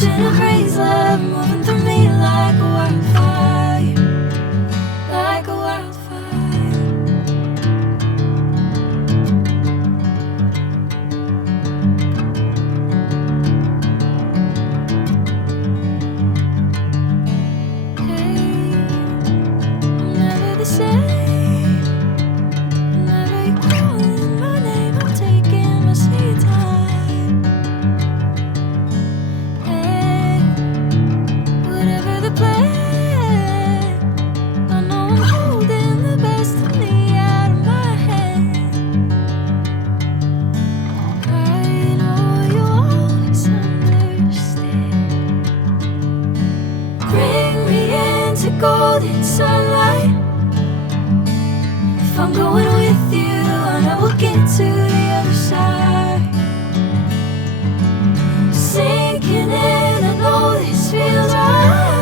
Watching a praise love moving through me like a wildfire, like a wildfire. Hey, I'm never the same. Whenever you're calling my name, I'm taking my sweet time. Hey, whatever the plan, I know I'm holding the best of me out of my head. I know you always understand. Bring me into golden sunlight. If I'm going with you, I know we'll get to the other side. Sinking in, I know this feels right.